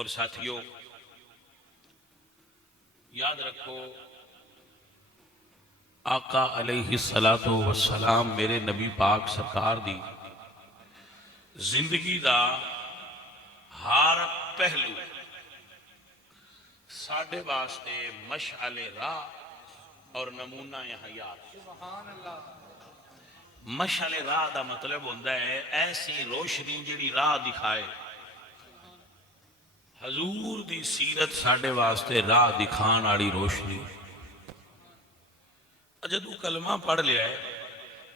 اور ساتھیوں یاد رکھو آقا علیہ الصلوۃ والسلام میرے نبی پاک سرکار دی زندگی دا ہر پہلو ساڈے واسطے مشعل راہ اور نمونہ حیات۔ مشعل راہ دا مطلب ہوتا ہے ایسی روشنی جڑی راہ دکھائے۔ حضور دی سیرت ساڈے واسطے راہ دکھان والی روشنی۔ جدوں کلمہ پڑھ لیا ہے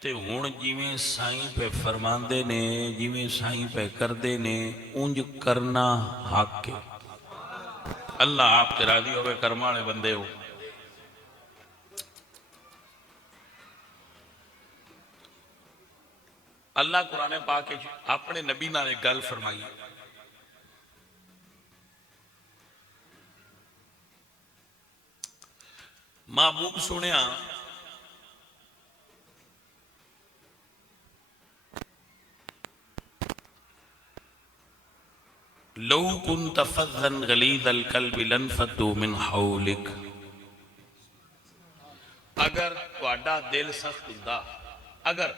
تے ہن جویں سائیں پہ فرماندے نے جویں سائیں پہ کردے نے اونج کرنا حق ہے۔ اللہ آپ تے راضی ہوئے کرم والے بندے ہو۔ اللہ قرآن پاک اپنے نبی نال ایک گل فرمائی، محبوب سنیا لو كنت فظا غلیظ القلب لانفضوا من حولک، اگر تہاڈا دل سخت ہوندا، اگر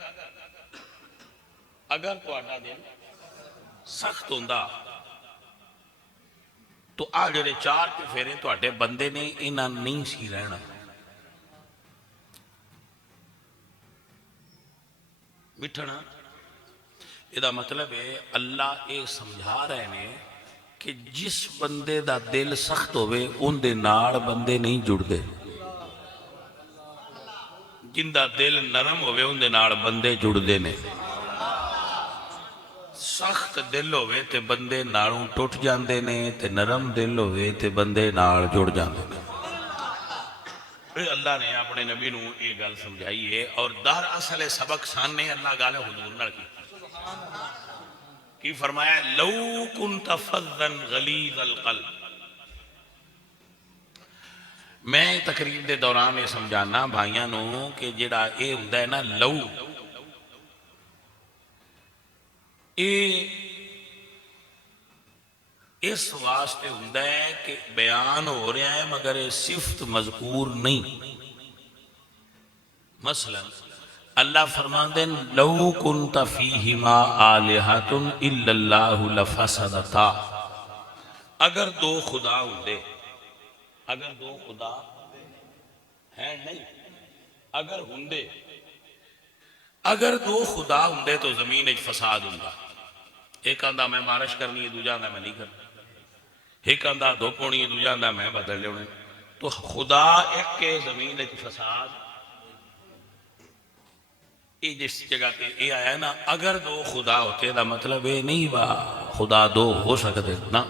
تہاڈا دل سخت ہوندا تو آ جڑے چار چفیرے تہاڈے بندے نے انہاں نہیں سی رہنا۔ مٹھنا یہ مطلب ہے اللہ یہ سمجھا رہے ہیں کہ جس بندے دا دل سخت ہوئے ان دے نال بندے نہیں جڑ دے، جن دا دل نرم ہوئے ان دے نال بندے جڑ دے نے۔ سخت دل ہوئے تے بندے نالوں ٹوٹ جاندے نے تے نرم دل ہوئے تے بندے نال جڑ جاندے نے۔ اللہ نے اپنے نبی نو یہ گل سمجھائی ہے اور در اصل سبق سامنے اللہ گالے حضور نال کی فرمایا لو کنت فظا غلیظ القلب۔ میں تقریر دے دوران یہ سمجھانا بھائیاں نو کہ جڑا اے ہوندا ہے نا لو، اس واسطے ہوندا ہے کہ بیان ہو رہا ہے مگر صفت مذکور نہیں۔ مثلا اللہ فرماندے لو کنت فیہما آلہۃ الا اللہ لفسدتا، اگر دو خدا ہوندے، اگر دو خدا ہیں نہیں، اگر ہوندے، اگر دو خدا ہوندے تو زمین اچ فساد ہوندا۔ ایک آندہ میں مارش کرنی ہے، دوجا آندہ میں نہیں کرنی، ایک آندہ دو پونی ہے، دوجا آندہ میں بدل لیونے۔ تو خدا ایک کے زمین اچ فساد، یہ جس جگہ تے یہ آیا ہے نا اگر دو خدا ہوتے دا مطلب یہ نہیں با خدا دو ہو سکتے نا۔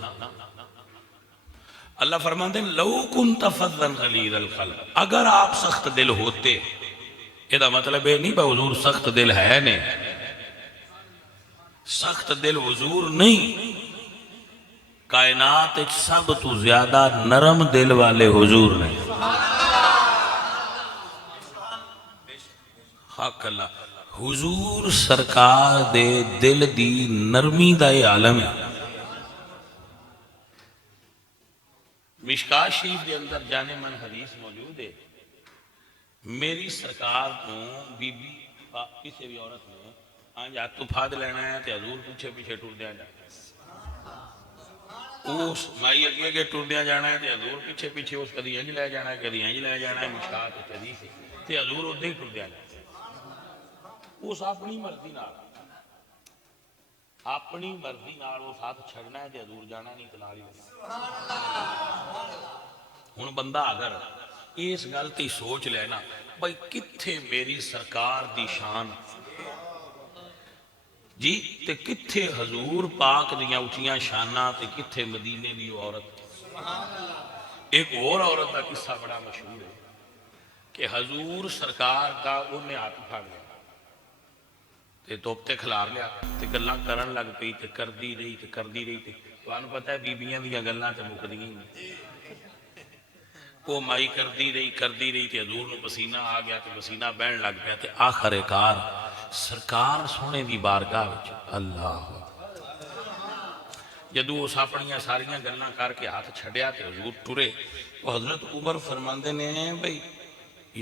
اللہ فرماتے ہیں لو کنت فظا غلیظ القلب، اگر آپ سخت دل ہوتے، یہ دا مطلب یہ نہیں با حضور سخت دل ہے نہیں، سخت دل حضور نہیں، کائنات سب تو زیادہ نرم دل والے حضور نے۔ حق اللہ، حضور سرکار دے دل دی نرمی دا عالم ہے۔ مشکات شریف دے اندر جانے من حدیث موجود ہے، میری سرکار کو بی بی کسی بھی عورت نے آنج ہاتھ تو پھاد لینا ہے تو حضور پیچھے پیچھے ٹور دیا جانا ہے، اس مائی اگے کے ٹور دیا جانا ہے تو حضور پیچھے پیچھے اس کدی انج لے جانا ہے کدی انج لے جانا ہے۔ مشکات حدیث ہے تو حضور ادھے ہی ٹور دیا جانا ہے، اس اپنی مرضی نال، اپنی مرضی نال وہ ساتھ چھڑنا ہے تے حضور جانا نہیں تو نال ہی ہن بندہ اگر اس گل تے سوچ لے نا بھائی کتھے میری سرکار دی شان جی تے کتھے حضور پاک دیاں اونچیاں شاناں تے کتھے مدینے دی عورت۔ ایک اور عورت کا قصہ بڑا مشہور ہے کہ حضور سرکار کا انہیں ہاتھ پھاڑ لیا تے توپتے کھلار لیا تے گلاں کرن لگ پئی تے کردی رہی تے کردی رہی تے تانوں پتہ ہے بیبییاں دیاں گلاں تے مکدیاں نہیں، وہ مائی کردی رہی تے حضور نوں پسینہ آ گیا تے پسینہ بہن لگ پیا تے آخر کار سرکار سونے دی بارگاہ وچ اللہ جدو اس اپنی ساریاں گلاں کر کے ہاتھ چھڈیا تے حضور ٹرے، تو حضرت عمر فرماندے نے بھئی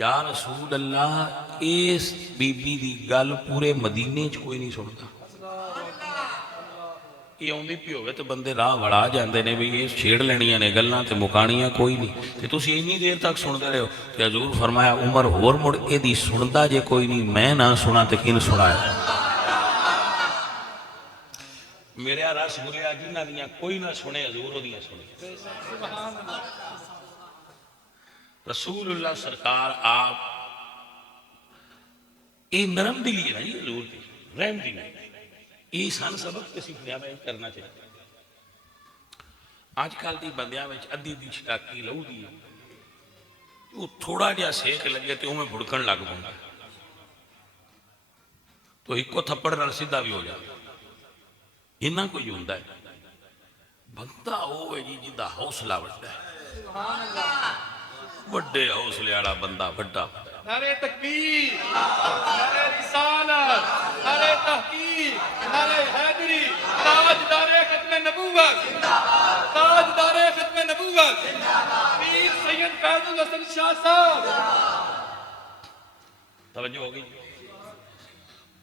یا رسول اللہ اس بی بی دی گل پورے مدینے چ کوئی نہیں سنتا، یہ آدھی پی ہوئے تو بندے راہ وڑا جاندے نے بھی یہ چھیڑ لینیاں نے گلاں تے مکانیاں کوئی نہیں، تے تسی اتنی دیر تک سنتے رہے ہو۔ تے حضور فرمایا عمر ہور مڑ اے دی سندا جے کوئی نہیں میں نہ سنا تے کین سنایا؟ میرے رس گلیا جنہ دیاں کوئی نہ سنے حضور دیاں سنے۔ رسول اللہ سرکار آپ یہ نرم دلی ہے نا جی حضور دی، رحم دی نہیں، یہ سن سبق کسی دنیا میں کرنا چاہیے۔ آج کل دی بندیاں میں ادھی دی چھٹاکی لہو دی ہے، وہ تھوڑا جہا سیک لگے تو میں بھڑکن لگ پوندا تو ایک کو تھپڑ نال سیدھا بھی ہو جائے، انہاں کوئی ہوندا ہے بندہ وہ ہے جی جدا حوصلہ بڑھتا ہے، بڑے حوصلے والا بندہ بڑا۔ نعرہ تکبیر، نعرہ رسالت، نعرہ تحقیق، نعرہ حیدری، تاجدار ختم نبوت، تاجدار ختم نبوت، پیر سید فیض الحسن شاہ صاحب۔ توجہ ہوگی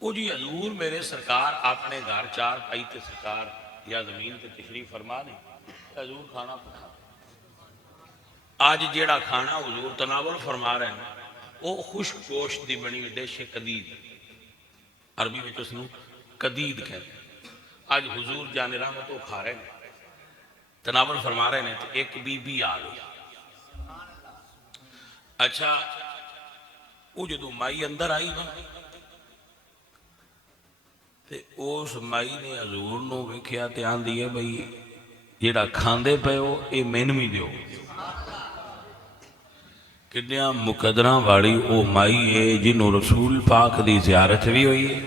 وہ جی حضور میرے سرکار اپنے گھر چار پائی تے سرکار یا زمین تے تشریف فرما نے، حضور کھانا پکا، آج جیڑا کھانا حضور تناول فرما رہے ہیں وہ خشک گوشت دی بنی ڈش قدید، عربی میں اس نو قدید کہتے ہیں۔ آج حضور جان رحمت وہ کھا رہے ہیں تناول فرما رہے ہیں تو ایک بی بی آ گئی۔ اچھا وہ جدو مائی اندر آئی نا تے اس مائی نے حضور نو ویکھیا تے آندی ہے بھئی جیڑا کھاندے پے ہو اے مین بھی دیو۔ کنیا مقدراں والی او مائی ہے جنہوں رسول پاک دی زیارت بھی ہوئی ہے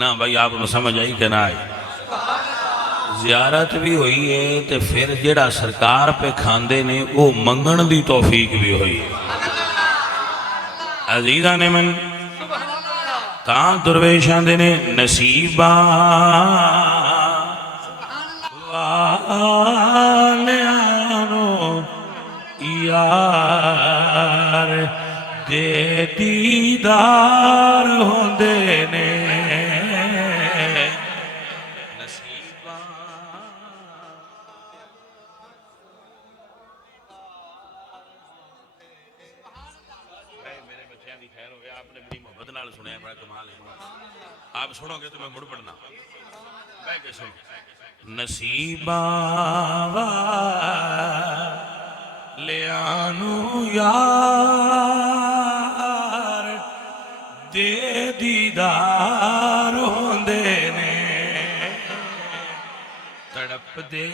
نا بھائی، آپ نے سمجھ آئی کہ نہ آئی؟ زیارت بھی ہوئی ہے تے پھر جیڑا سرکار پہ کھاندے نے وہ منگن دی توفیق بھی ہوئی ہے۔ عزیزہ نے من تاں درویشان دے نے نصیبہ والیانو یار دے دیدار ہوندے نے نصیبہ۔ میرے بچیاں دی خیر ہوئے، آپ نے بڑی محبت نال سنیا، بڑا کمال ہے، آپ سنو گے تو میں مڑ پڑنا بیٹھ کے سنو۔ نصیبہ لیانو یار دے دیدار ہوندے نے تڑپ دے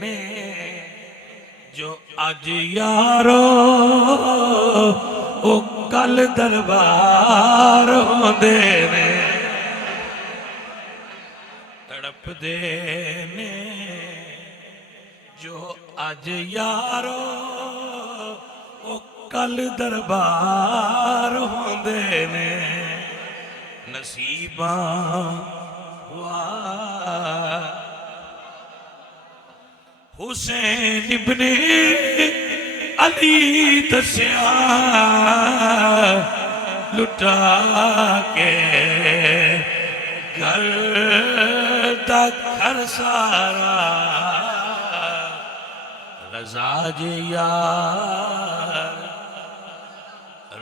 نے جو اج یارو او کل دربار ہوندے نے تڑپ دے نے جو اج یارو او کل دربار ہوندے نے نصیباں حسین ابن علی دسیا لٹا کے گھر دا گھر سارا رضا جے یار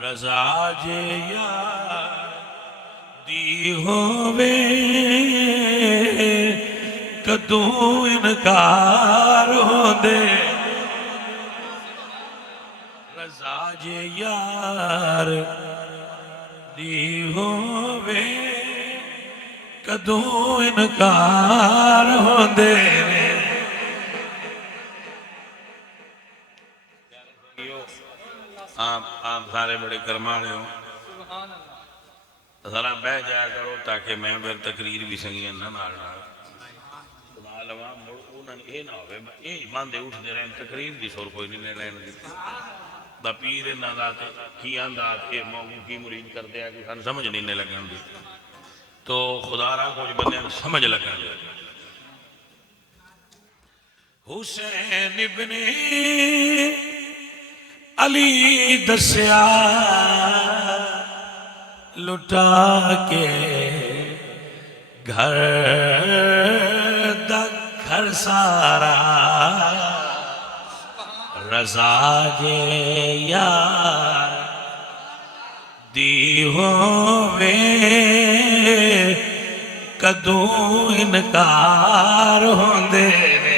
رضا جے یار دی ہووے کدوں انکار ہوندے رضا جے یار دی ہووے کدوں انکار ہوندے آپ سارے بڑے کرمانے ہو، ذرا بہ جایا کرو تاکہ میں پھر تقریر بھی سنگین نہ مارنا لوا مڑ انہاں اے نہ ہوئے اے باندھے اٹھ دے رہے تقریر دی سور کوئی نہیں لینے دی دا پیر انہاں دا کی آندا اے موضوع کی مرید کر دیا کہ ہن سمجھ نہیں لگن دی تو خدا را کچھ بندے سمجھ لگن دی حسین ابن علی دسیا لٹا کے گھر دا گھر سارا رضا جے یار دی ہووے کدوں انکار ہوندے نے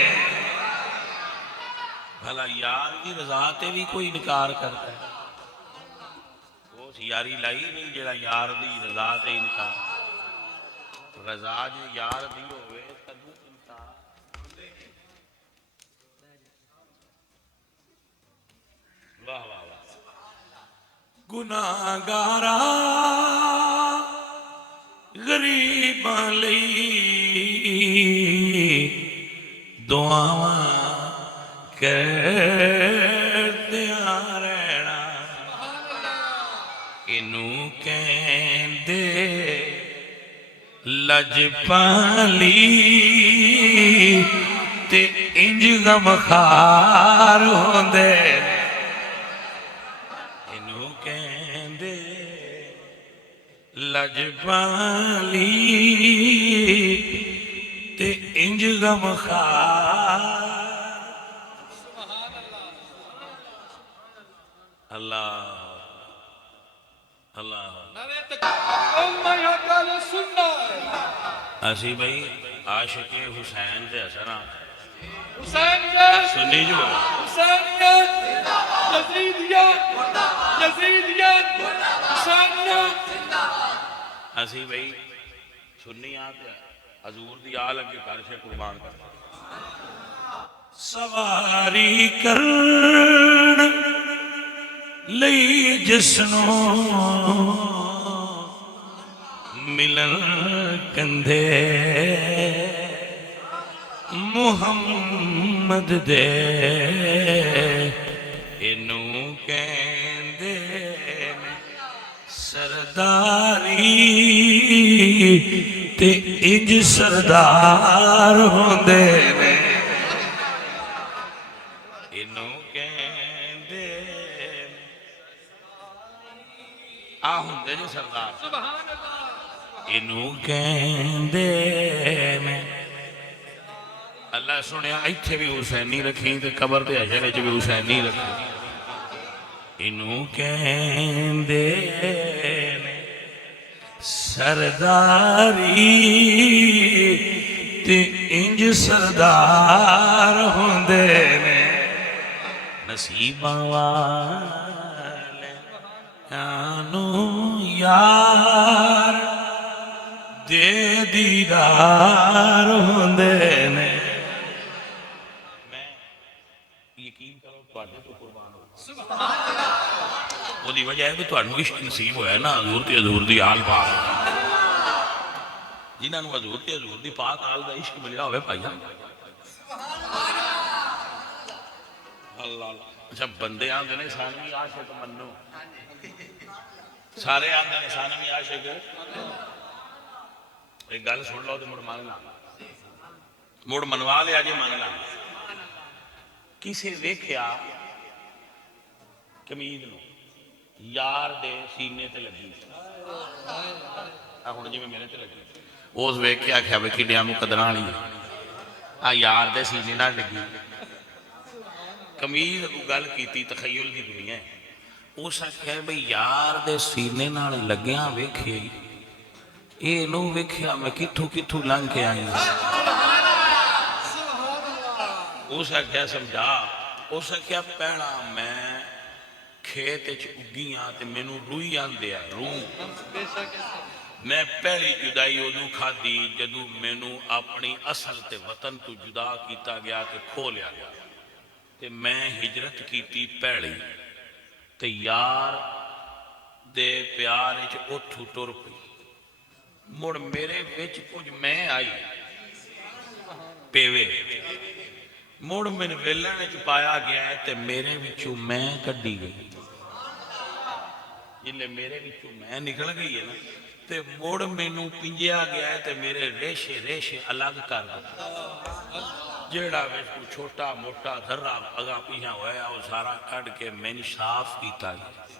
بھلا یار دی رضا تے بھی کوئی انکار کرتا ہے اس یاری لائی نہیں جڑا یار دی رضا تے انکار رضا جو یار دی ہوئے کدوں انکار واہ واہ واہ گناہگارا غریباں لئی دعاواں کردیاں رہنا اینوں کہندے لجپالی تے انج غمخار ہوندے اینوں کہندے لجپالی تے انج غمخار اللہ اللہ نعرہ تکبیر امہ اہل سنت اسی بھائی عاشق حسین سے اثر حسینیت سنی جو حسینیت یزیدیت یزیدیت حسینیت اسی بھائی سنی آتے حضور دی آل اگے کر سے قربان کر سواری کرن لئی جسنوں ملن کندھے محمد دے اینوں کہندے سرداری تے انج سردار ہوندے نے اینوں کہندے آ ہوندے جو سردار سبحان اللہ اینوں کہندے نے اللہ سنیا ایتھے بھی حسینی رکھیں تے قبر تے حشر وچ بھی حسینی رکھیں اینوں کہندے نے سرداری تے انج سردار ہوندے نے نصیباں والے آنوں یار دے دیدار ہوندے نے یقین کرو تواڈے تو قربان ہو وہ دی وجہ ہے کہ تواڈوں عشق نصیب ہویا نا حضور تے حضور دی آل پاک جنہاں نوں حضور تے حضور دی پاک آل دا عشق ملیا ہوئے بھائی اللہ اچھا بندے آندے نے ثانوی عاشق منو سارے آندے نے ثانوی عاشق ایک گل سن لو تے مڑ مان لا مڑ منوا لیا جی مان لا کسے ویکھیا کمیز نو یار دے سینے تے لگی ہن جویں میرے تے لگی اس ویکھ کے آکھیا وی کڈیاں نوں قدراں والی آ یار دے سینے نال لگی کمیز کو گل کیتی تخیل دی دنیا ہے اس آکھیا بھئی یار دے سینے نال لگیاں ویکھے اے نو ویکھیا میں کتھوں کتھوں لنگ کے آئی اس آکھیا سمجھا اس آکھیا پہلا میں کھیت وچ اگیاں تے مینوں روئی آندے آ روح میں پہلی جدائی ادو کھادی جدو مینوں اپنی اصل تے وطن تو جدا کیتا گیا تے کھو لیا گیا تے میں ہجرت کیتی پہلی تے یار دے پیار وچ اوتھوں ٹر پئی مڑ میرے وچ کچھ میں آئی پیوے مڑ من ویلن وچ پایا گیا ہے تے میرے وچوں میں کڈی گئی جلے میرے وچوں میں نکل گئی ہے نا تے مڑ مینوں پنجیا گیا ہے تے میرے ریشے ریشے الگ کر دیا جیڑا وچ کوئی چھوٹا موٹا ذرہ اگا پیچھا ہویا وہ سارا کڈ کے میں نے صاف کیتا گیا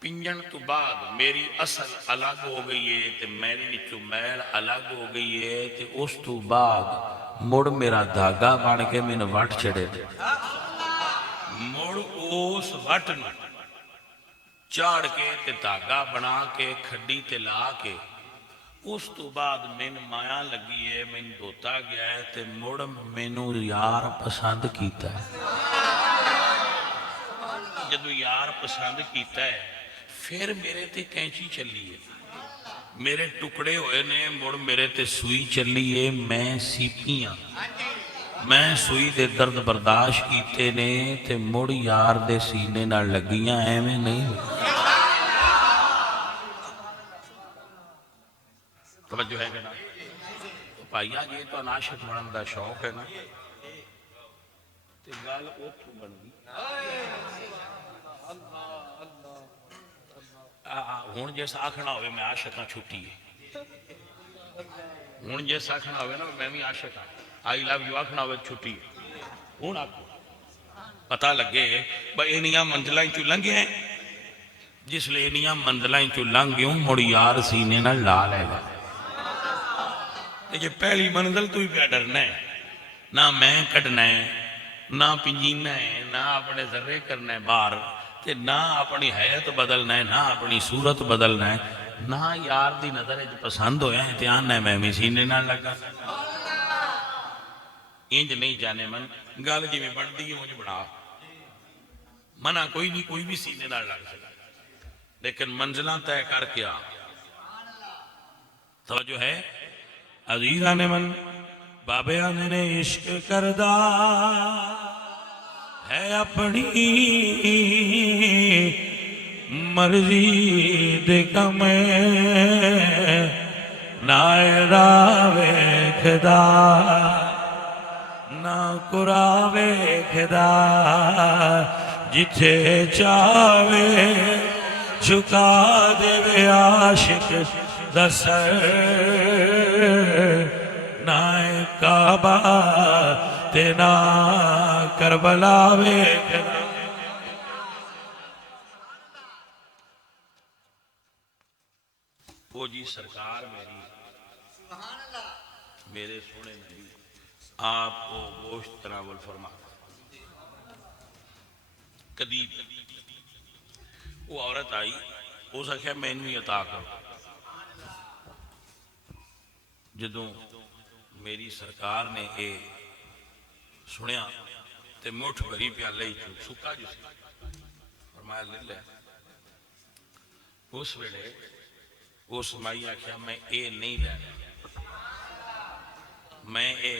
پنجن تو بعد میری اصل الگ ہو گئی ہے تے میری وچوں میل الگ ہو گئی ہے تے اس تو بعد مڑ میرا دھاگا بن کے میں نے وٹ چھڑے دے مڑ اس وٹ نو چاڑ کے تے دھاگا بنا کے کھڈی تے لا کے اس تو بعد میں مایا لگی ہے میں دھوتا گیا ہے تے مڑ مینوں یار پسند کیتا ہے جدو یار پسند کیتا ہے پھر میرے تے کینچی چلی ہے میرے ٹکڑے ہوئے نے مڑ میرے تے سوئی چلی ہے میں سیپیاں میں سوئی دے درد برداشت کیتے نے تے مڑ یار دے سینے نہ لگیاں ایویں نہیں ہوئی توجہ ہے کہ نا بھائیا جی تو ناشد بنن دا شوق ہے نا تے گل اوتھوں بن گئی ہوں جیس آخنا ہوئے میں عاشق ہاں چھٹی ہے ہوں جیس آخنا ہوئے نا میں بھی عاشق ہاں آئی لو یو آخنا ہوئے چھٹی ہے ہوں آخو پتہ لگے بھائی انیاں منزلائیں چو لنگے ہیں جس لئے انیاں منزلائیں چو لنگے ہوں مڑ یار سینے نہ لا لے گا یہ پہلی منزل تو ہی پہ ڈرنا ہے نہ میں کٹنا ہے نہ پنجینا ہے نہ اپنے ذرے کرنا ہے باہر تے نہ اپنی حیات بدلنا ہے نہ اپنی صورت بدلنا ہے نہ یار دی نظر پسند ہویا ہے دھیان ہے میں سینے نہ لگا انج نہیں جانے من گل جی میں بن دی مجھے بنا منع کوئی بھی سینے نہ لگ سکتا لیکن منزلہ طے کر کے آ توجہ ہے عزیزان من بابے آنے نے عشق کردہ ہے اپنی مرضی دے کمیں نہ راوے خدا نہ قراوے خدا جتھے چاہے جھکا دے عاشق دسر نہ کعبہ تے نہ کربلا ویکھنا وہ جی سرکار میری میرے سونے نبی آپ کو گوشت تناول فرما قدیب وہ عورت آئی ہو سکے میں انہی عطا کروں جدوں میری سرکار نے اے سنیا تے مٹھ بھری پیالے ہی سکا جو سی فرمایا لے لے اس ویلے اس مائی آکھیا میں اے نہیں لینا میں اے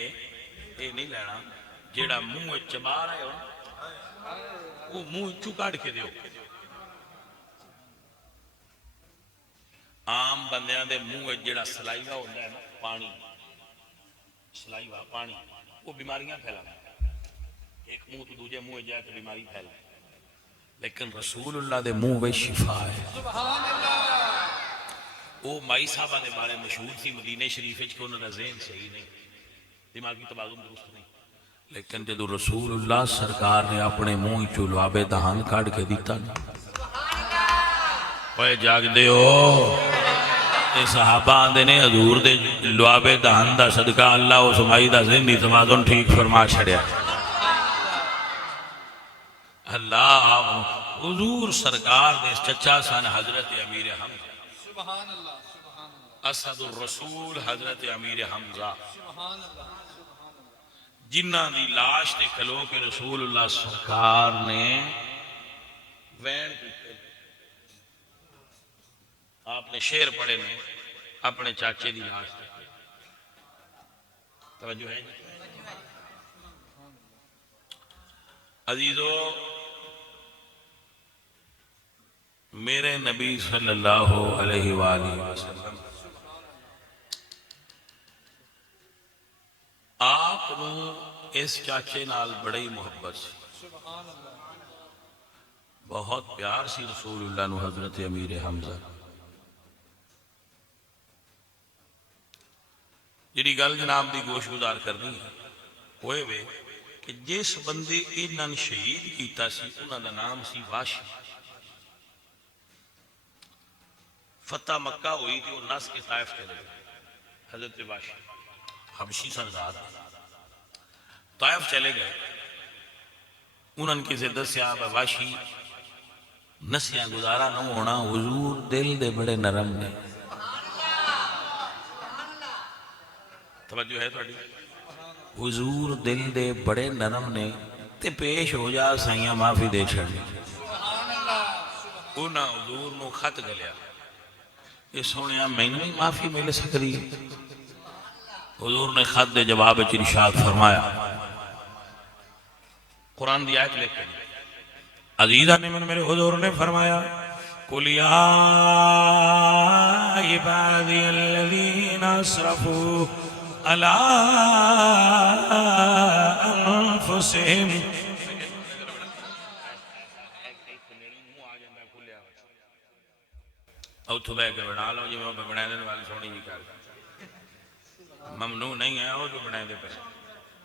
نہیں لینا جیڑا منہ چبا رہے ہو وہ منہ چکاڑ کے دیو عام بندیاں دے منہ جیڑا سلائیوہ ہوتا ہے نا پانی سلائیوہ پانی وہ بیماریاں پھیلانا ایک منہ تو دوجے منہ جائے تو بیماری پھیلا لیکن رسول اللہ دے منہ وے شفا ہے سبحان اللہ وہ مائی صاحبہ دے بارے مشہور تھی مدینہ شریف کہ انہوں نے ذہن صحیح نہیں دماغی توازن درست نہیں لیکن جدو رسول اللہ سرکار نے اپنے منہ چو لعاب دہان کاٹ کے دیتا نہیں اوے جاگ دے ہو اے صحابہ آندے نے حضور دے لعاب دہان دا صدقہ اللہ اس مائی دا ذہنی توازن ٹھیک فرما چھڑیا اللہ حضور سرکار دے چچا سن حضرت امیر حمزہ سبحان اللہ اسد الرسول حضرت امیر حمزہ سبحان اللہ جنہ دی لاش دے کھلو کے رسول اللہ سرکار نے وین کیتے آپ نے شعر پڑھے نے اپنے چاچے دی لاش دے توجہ ہے عزیزو میرے نبی صلی اللہ علیہ وآلہ وسلم آپ اس چاچے نال بڑی محبت سی بہت پیار سی رسول اللہ نو حضرت امیر حمزہ جڑی گل جناب دی گوش گزار کرنی ہے ہوئے وے کہ جس بندے انہاں نے شہید کیتا سی انہاں دا نام سی واشی. فتح مکہ ہوئی تھی وہ نس کے طائف چلے گئے. حضرت واشی حبشی سردار طائف چلے گئے. انہوں نے کسی دسیا واشی نسیاں گزارا نہ ہونا حضور دل دے بڑے نرم نے. توجہ ہے تھوڑی؟ حضور دل دے بڑے نرم نے تے پیش ہو جا سائیاں معافی دے چھڑی. انہاں حضور نو خط گلیا یہ سونیا میں نہیں معافی مل سکتی. حضور نے خط دے جواب ارشاد فرمایا قرآن دی آیت لے کے عزیزہ نے میرے حضور نے فرمایا قُلْ يَا عِبَادِيَ الَّذِينَ أَسْرَفُوا عَلَىٰ أَنفُسِهِمْ اوتھو بے کے بنا لو جو میں بنا دینے والی سونی جی کر ممنوع نہیں ہے وہ جو بنا دے پہ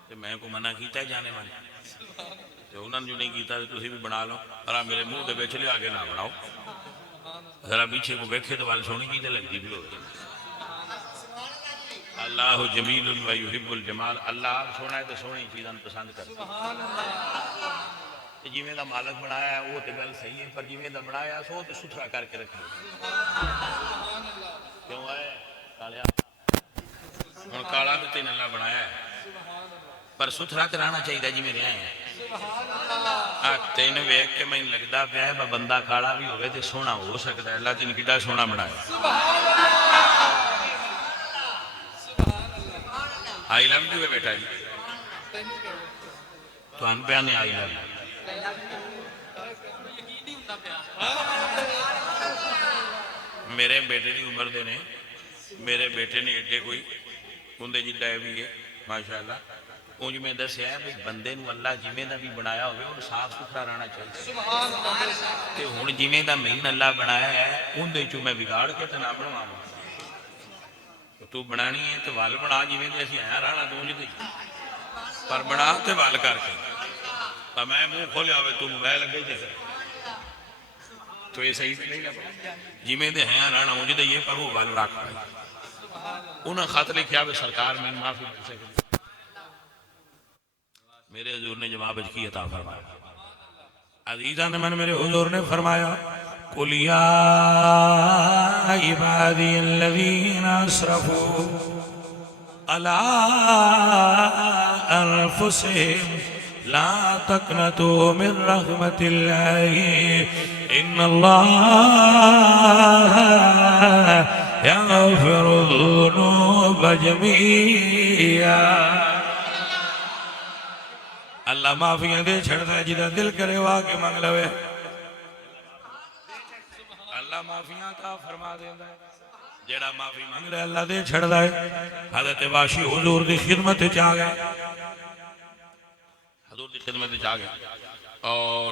کہ میں کو منع کیتا ہے جانے والی تو انہوں نے جو نہیں کیتا تو تسی بھی بنا لو اور آپ میرے منہ دے بیچ لے آگے نہ بناؤ ذرا پیچھے کو بیکھے تو والی سونی کیتے لگ دی بھی ہوتی. اللہ جمیل و یحب الجمال. اللہ سونا ہے تو سونی چیزاں پسند کرتا جی میں دا مالک بنایا ہے وہ تو گل صحیح ہے پر جی میں دا بنایا سو تو ستھرا کر کے رکھو. کیوں ہے کالیا ہوں کالا تو تین اللہ بنایا ہے پر ستھرا کرانا چاہیے جی میرے آئے ہیں تین ویک کے میں لگتا پیا ہے بندہ کالا بھی ہوئے تو سونا ہو سکتا ہے. اللہ تین کڈا سونا بنایا. آئی لم جو ہے بیٹا جی تو ہم پہ آنے آئی لم میرے بیٹے کی عمر دے نے میرے بیٹے نے ایڈے کوئی اندے جدہ ہے بھی ہے ماشاءاللہ اونج میں دس ہے بندے نو اللہ جمیں دا بھی بنایا ہوئے اور صاف ستھرا رہنا چاہیے. کہ ہون جمیں دا مہین اللہ بنایا ہے اندے چو میں بگاڑ کے تو نہ بنوا تو بنانی ہے تو وال بنا جمیں دے اسی آیا رہنا تو انج دے پر بنا تو وال کر کے پر میں منہ کھولیا ہوئے تو موبائل لگے دے تو یہ صحیح سے نہیں لگا جمیں دے ہیں رہنا انج دے یہ پر وہ وال رکھ پائے. انہاں خط لکھیا بھی سرکار میں معافی مل سکتی. میرے حضور نے جواب کی عطا فرمایا. عزیزہ نے میرے حضور نے فرمایا قُلْ يَا عِبَادِيَ الَّذِينَ أَسْرَفُوا عَلَىٰ أَنفُسِهِمْ لَا تَقْنَطُوا مِنْ رَحْمَةِ اللَّهِ إِنَّ اللَّهَ يَغْفِرُ الذُّنُوبَ جَمِيعًا. اللہ معافیاں دے چھڑتا ہے جدہ دل کرے ہوا کے مانگ لوے. اللہ معافیاں کا فرما دیندہ ہے جیڑا معافی مانگ رہے اللہ دے چھڑتا ہے. حضرت واشی حضور دی خدمت چاہ گئے حضور دی خدمت چاہ گئے اور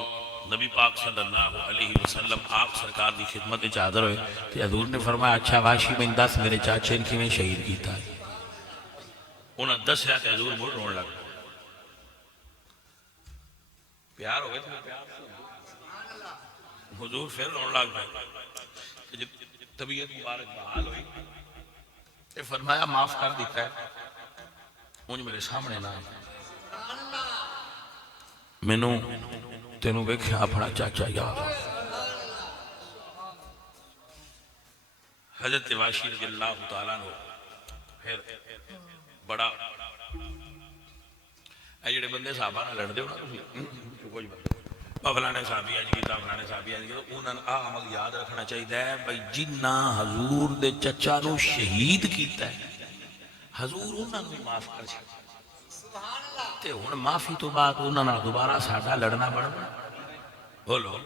نبی پاک صلی اللہ علیہ وسلم آپ سرکار دی خدمت چادر ہوئے تو حضور نے فرمایا اچھا واشی میں دس میرے چاچے ان کی میں شہید کیتا ہے. انہوں نے دس رہتے حضور بہت رونے لگا. پیار ہو گئے تھے حضور پھر رونے لگ گئے. جب طبیعت مبارک بحال ہوئی تو فرمایا معاف کر دیتا ہے مجھ میرے سامنے نہ مینوں تینوں ویکھیا اپنا چاچا یاد. حضرت واشی رضی اللہ تعالیٰ عنہ پھر بڑا اے جڑے بندے صحابہ نہ لڑ دے ہونا تسی کچھ بندے فلانے صحابی اج کیتا فلانے صحابی اج کیتا انہاں نے عمل یاد رکھنا چاہیے بھائی جنہ حضور دے چچا نو شہید کیتا ہے حضور انہاں نو معاف کر چھڈا تے ہن معافی تو بعد انہاں نال دوبارہ ساڈا لڑنا بڑنا بولو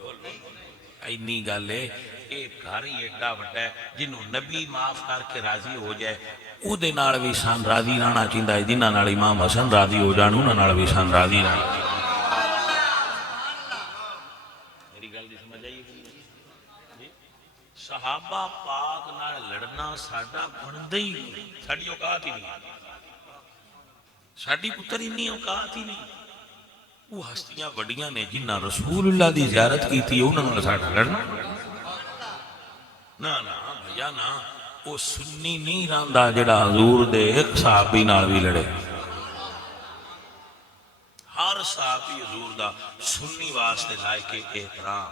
اینی گل ہے. ایک گھر ہی ایڈا وڈا ہے جنوں نبی معاف کر کے راضی ہو جائے او دے نال بھی سان راضی رہنا چاہیے ہے. جنہاں نال امام حسن راضی ہو جان انہاں نال بھی سان راضی رہنا. میری گل دی سمجھ آئی؟ صحابہ پاک نال لڑنا ساڈا بندا ہی نہیں ساڈی اوقات ہی نہیں. ساڈی پتر انی اوقات ہی نہیں. وہ ہستیاں وڈیاں نے جنہاں رسول اللہ دی زیارت کیتی انہاں نال ساڈا لڑنا نہ بھیا نہ. وہ سنی نہیں رہندا جڑا حضور دے ایک صحابی نال بھی لڑے. ہر صحابی حضور دا سنی واسطے لائق احترام.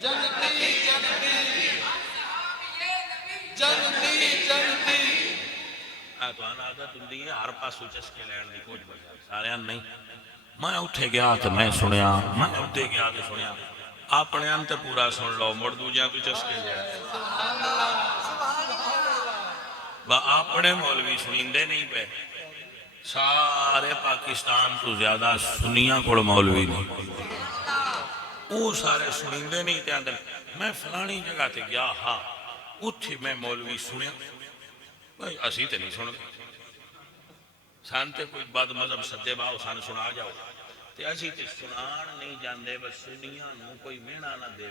جنتی جنتی جنتی جنتی. تمہیں عادت ہوندی ہے ہر پاسوں چسکے لین دی کچھ بجا سارے نہیں. میں اٹھے گیا تو میں سنیا, میں اٹھے گیا تو سنیا. اپنے انت پورا سن لو مڑ دوجیاں تو چسکے لیا. اپنے مولوی سنیندے نہیں پہ. سارے پاکستان تو زیادہ سنیاں کول مولوی نہیں. وہ سارے سنیندے نہیں تے اندر. میں فلانی جگہ تے گیا ہاں اتھے میں مولوی سنیا. بھائی اسی تے نہیں سن سان تے کوئی بد مذہب سدے باؤ سان سنا جاؤ تے اسی تے سنان نہیں جاندے. بس سنیاں نو کوئی مہنا نہ دے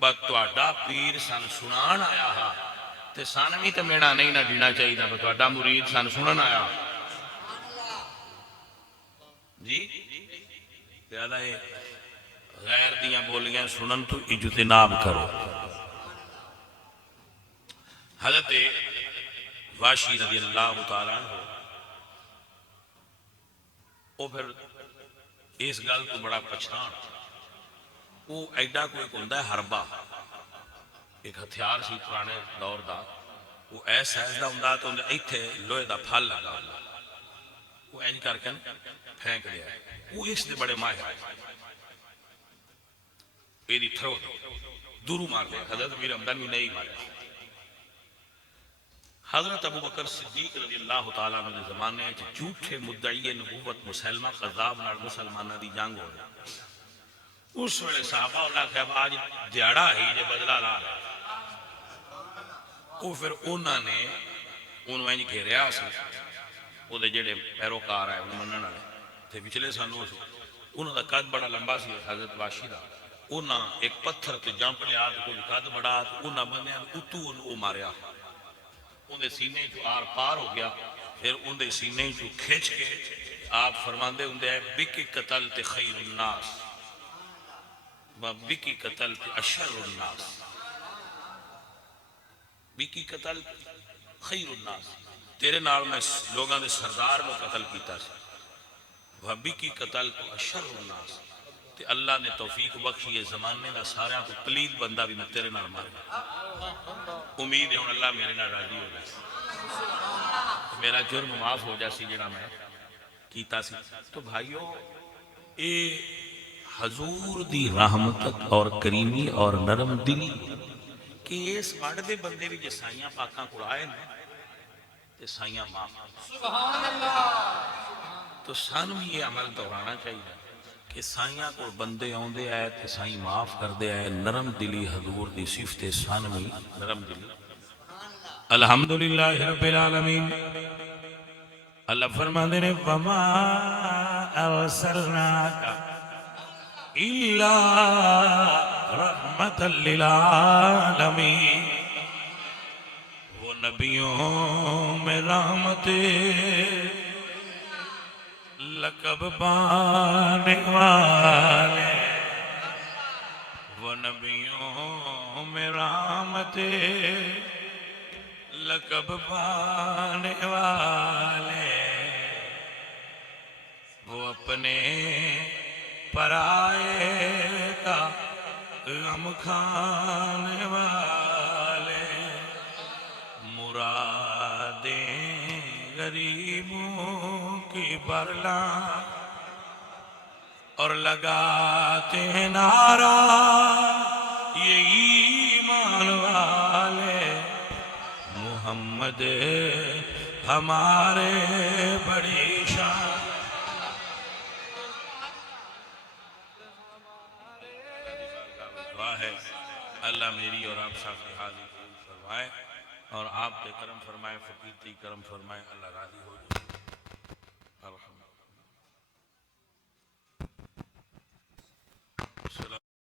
بس تہاڈا پیر سان سنان آیا ہا تے سان بھی تے مہنا نہیں نہ دینا چاہیے. بس تہاڈا مرید سان سنن آیا جی. زیادہ غیر دیاں بولیاں سنن تو اجتناب کرو. حضرت واشی رضی اللہ تعالیٰ عنہ وہ پھر اس گل کو بڑا پچھان. وہ ایڈا کوئی ہوندا ہے حربہ, ایک ہتھیار سی پرانے دور دا. وہ ایس سائز دا ہوندا تو ایتھے لوہے دا پھل لگا ہوندا. وہ اینج کر کے پھینک دیا. وہ اس دے بڑے ماہر آئے ایدی تھرو دورو مار دیا. حضرت امیر حمدان بھی نہیں مارا. حضرت ابو بکر صدیق رضی اللہ تعالیٰ عنہ کے زمانے میں جھوٹے مدعی نبوت مسلمہ قذاب نال مسلمانہ دی جنگ ہو رہی. اس ویلے صحابہ اللہ کہ آج دیاڑا ہی جے بدلہ لا رہا. وہ پھر انہوں نے انہوں نے گھیریا سی. وہ دے جڑے پیروکار آئے منن والے تھے پچھلے سالوں سے. انہوں دا قد بڑا لمبا سی حضرت واشی دا. انہوں ایک پتھر تے جمپ لیا تو کوئی قد بڑا تو انہوں بندے اتو انہوں ماریا. اندھے سینے جو آر پار ہو گیا. پھر اندھے سینے جو کھچ کے آپ فرماندے اندھے بکی قتل تے خیر الناس بکی قتل تے اشر الناس. بکی قتل خیر الناس تیرے نال میں لوگاں دے سردار کو قتل کیتا سی. بکی قتل تے اشر الناس تے اللہ نے توفیق بخشی ہے زمانے دا سارا کو پلید بندہ بھی میں تیرے نال مار گیا. امید ہے ان اللہ میرے نال راضی ہو جائے, میرا جرم معاف ہو جاسی جڑا میں کیتا سی. تو بھائیو اے حضور دی رحمت اور کریمی اور نرم دلی کہ اس وڈ دے بندے بھی جے سائیاں پاکاں کو آئے نا تے سائیاں معاف. سبحان اللہ. تو سانو یہ عمل دہرانا چاہیے کہ سائیاں کو بندے آندے آئے تے سائیں معاف کر دے آئے. نرم دلی حضور دی صفت سانوی نرم دلی. الحمدللہ رب العالمین. اللہ فرماندے نے وما ارسلناک الا رحمتا للعالمین. وہ نبیوں میں رحمت لقب پانے والے. وہ نبیوں میں رحمت لقب پانے والے. وہ اپنے پرائے کا غم کھانے والے. مرادیں غریبوں کی برلا اور لگاتے ہیں نعرہ یہ ایمان والے. محمد ہمارے بڑی شان. دعا ہے اللہ میری اور آپ سب کی حاضری قبول فرمائے اور آپ کے کرم فرمائے, فقیر کی کرم فرمائے. اللہ راضی ہو